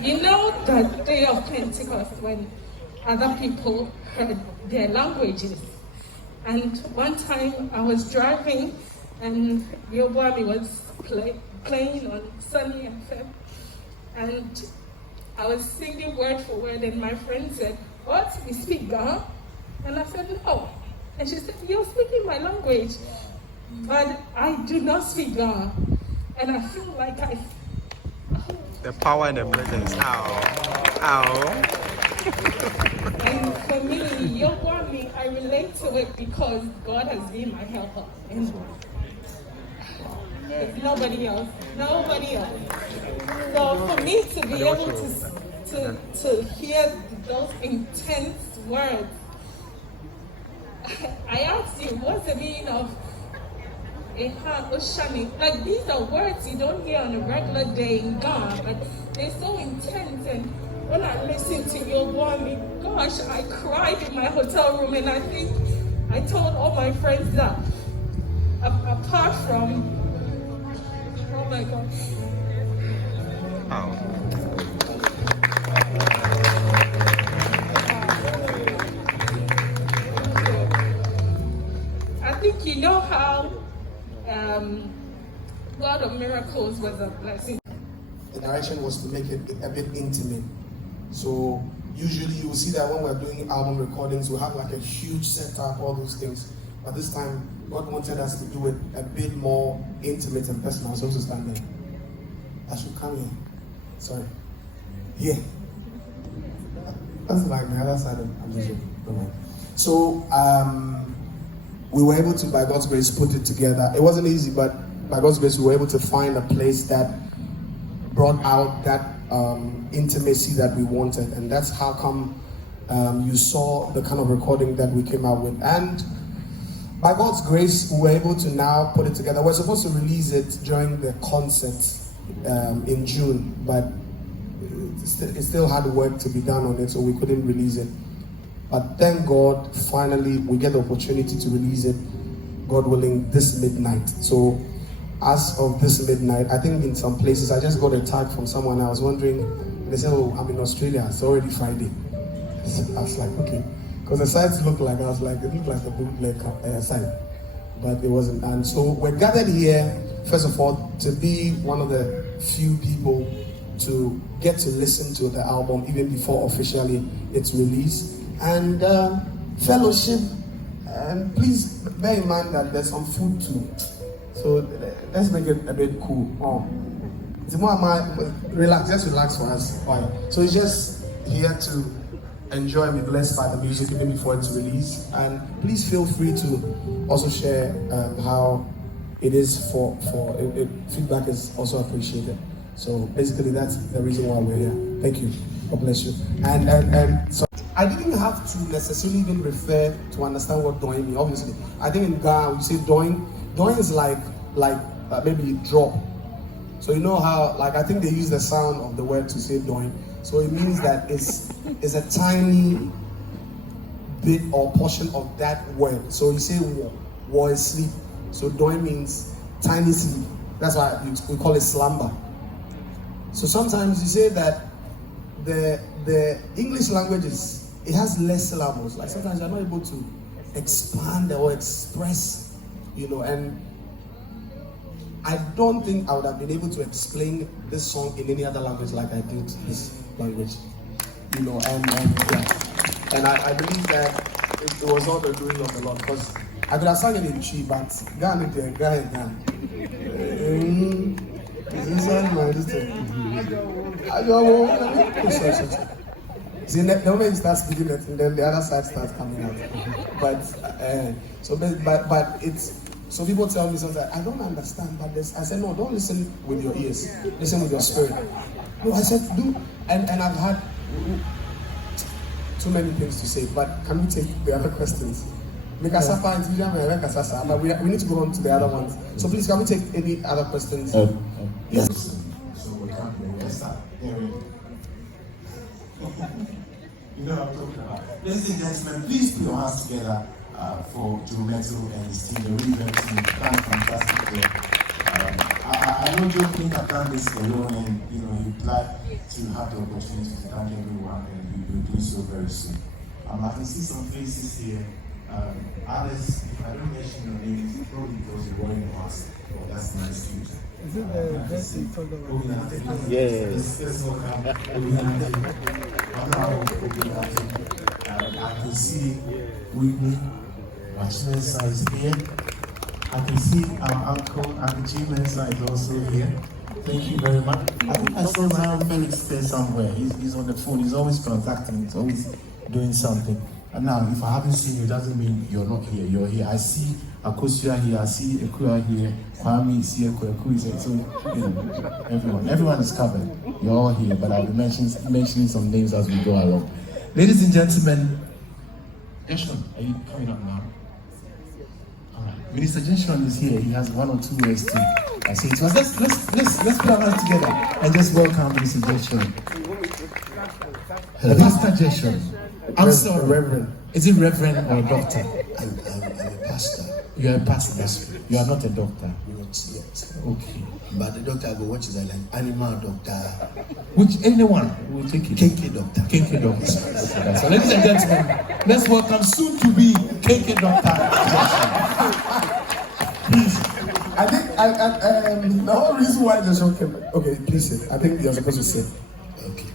You know the day of Pentecost when other people heard their languages. And one time I was driving and Yobuami was playing on Sunny FM. And I was singing word for word and my friend said, "What? You speak Ga?" And I said, "No." And she said, "You're speaking my language." But I do not speak Ga. And I feel like the power and the presence. Ow. And for me, Yobuami, I relate to it because God has been my helper. And it's nobody else. So for me to be able to hear those intense words, I asked you, what's the meaning of Eha Oshani? Like, these are words you don't hear on a regular day in Ghana, but they're so intense. And when I listen to Yobuami, gosh, I cried in my hotel room, and I think I told all my friends that apart from, oh my God. I think you know how God of Miracles was a blessing. The direction was to make it a bit intimate. So usually you will see that when we're doing album recordings, we have like a huge setup, all those things. But this time, God wanted us to do it a bit more intimate and personal. So to stand there. I should come here. Sorry. Here. That's like the other side of the vision. So we were able to, by God's grace, put it together. It wasn't easy, but by God's grace, we were able to find a place that brought out that intimacy that we wanted. And that's how come you saw the kind of recording that we came out with. And by God's grace, we were able to now put it together. We're supposed to release it during the concert in June, but it still had work to be done on it, so we couldn't release it. But thank God, finally, we get the opportunity to release it, God willing, this midnight. So as of this midnight, I think in some places, I just got a tag from someone. I was wondering, they said, "Oh, I'm in Australia, it's already Friday." I was like, okay. Because the sites looked like, I was like, it looked like a bootleg site, but it wasn't. And so we're gathered here, first of all, to be one of the few people to get to listen to the album even before officially it's released. And fellowship, and please bear in mind that there's some food too. So let's make it a bit cool. Relax, just relax for us. So it's just here to enjoy and be blessed by the music even before it's released. And please feel free to also share how it is for feedback is also appreciated. So basically that's the reason why we're here. Thank you. God bless you. And so I didn't have to necessarily even refer to understand what doing means. Obviously, I think in Ghana we say doing. Doing is like maybe drop. So you know how, like, I think they use the sound of the word to say doing. So it means that it's a tiny bit or portion of that word. So you say war is sleep. So doing means tiny sleep. That's why we call it slumber. So sometimes you say that the English language it has less syllables. Like sometimes you're not able to expand or express, and I don't think I would have been able to explain this song in any other language like I did this language, and I believe that it was all the doing of the Lord, because I could have sung it in Chi, but Ghana. See, the moment you start speaking it, and then the other side starts coming out. But it's. So people tell me sometimes, I don't understand, but this. I said, no, don't listen with your ears. Listen with your spirit. No, I said, do. And I've had too many things to say, but can we take the other questions? But we need to go on to the other ones. So please, can we take any other questions? Yes. So we can't let's start. You know what I'm talking about. Ladies and gentlemen, please put your hands together for Joe Mettle and his team. They're really very team. Fantastic job. I I know Joe think I've done this alone, and he'd like to have the opportunity to thank everyone, and he will do so very soon. I can see some faces here. Others, if I don't mention your names, it's probably because you're wearing a mask. Well, that's my excuse. Is it the dressing program? Yes. Let's welcome I can see Whitney, Max Mensah is here. I can see our uncle, Uncle G Mensah is also here. Thank you very much. I think I saw Zion Felix there somewhere. He's on the phone. He's always transacting. He's always doing something. And now, if I haven't seen you, it doesn't mean you're not here. You're here. I see Akosua here. I see Ekua here. Kwame is here. Kweku is here. So, everyone is covered. You're all here, but I'll be mentioning some names as we go along. Ladies and gentlemen, Jeshon, are you coming up now? All right. Minister Jeshon is here. He has 1 or 2 words to say to us. Let's put our hands together and just welcome Minister Jeshon. Pastor Jeshon. I'm sorry. Reverend. Is it reverend or a doctor? I'm a pastor. You're a pastor. Yes. You are not a doctor. Not yet. Okay. But the doctor I go, what is that, like animal doctor? Which anyone will take it. KK doctor. KK doctor. So ladies and gentlemen, let's welcome soon to be KK doctor. Please. I think the whole reason why the show came. Okay, please sit. I think you're supposed to sit. Okay.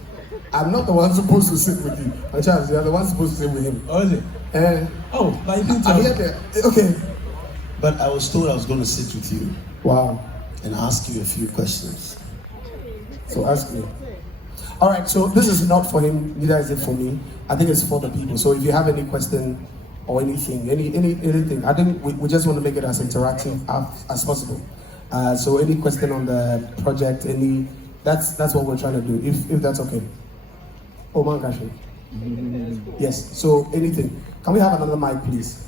I'm not the one supposed to sit with you. My chance, you're the one supposed to sit with him. Oh, is it? But you didn't tell me. Okay. But I was told I was going to sit with you. Wow. And ask you a few questions. So ask me. All right, so this is not for him, neither is it for me. I think it's for the people. So if you have any question or anything, anything, I think we just want to make it as interactive as possible. So any question on the project, that's what we're trying to do, if that's okay. Oh my gosh. Yes, so anything. Can we have another mic, please?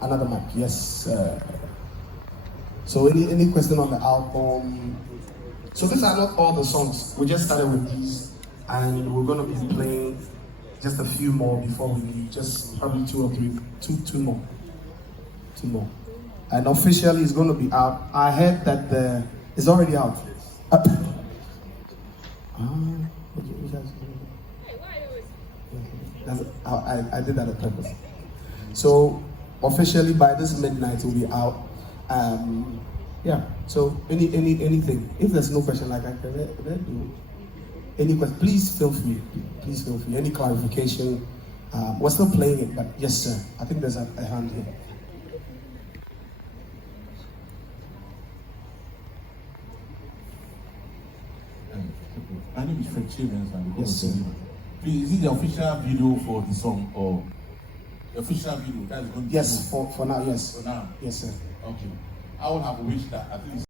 Another mic, yes. So any question on the album? So these are not all the songs. We just started with these, and we're gonna be playing just a few more before we leave. Just probably 2 or 3, two more. And officially, it's gonna be out. I heard that it's already out. I did that on purpose. So officially by this midnight it will be out. Yeah. So anything. If there's no question, like I can let do. Any question? Please feel free. Please feel free. Any clarification? We're still playing it, but yes, sir. I think there's a hand here. My name is Fred Children's. Yes, sir. Please, is it the official video for the song or the official video? That's going to Yes, for now, yes. For now. Yes, sir. Okay. I would have wished that at least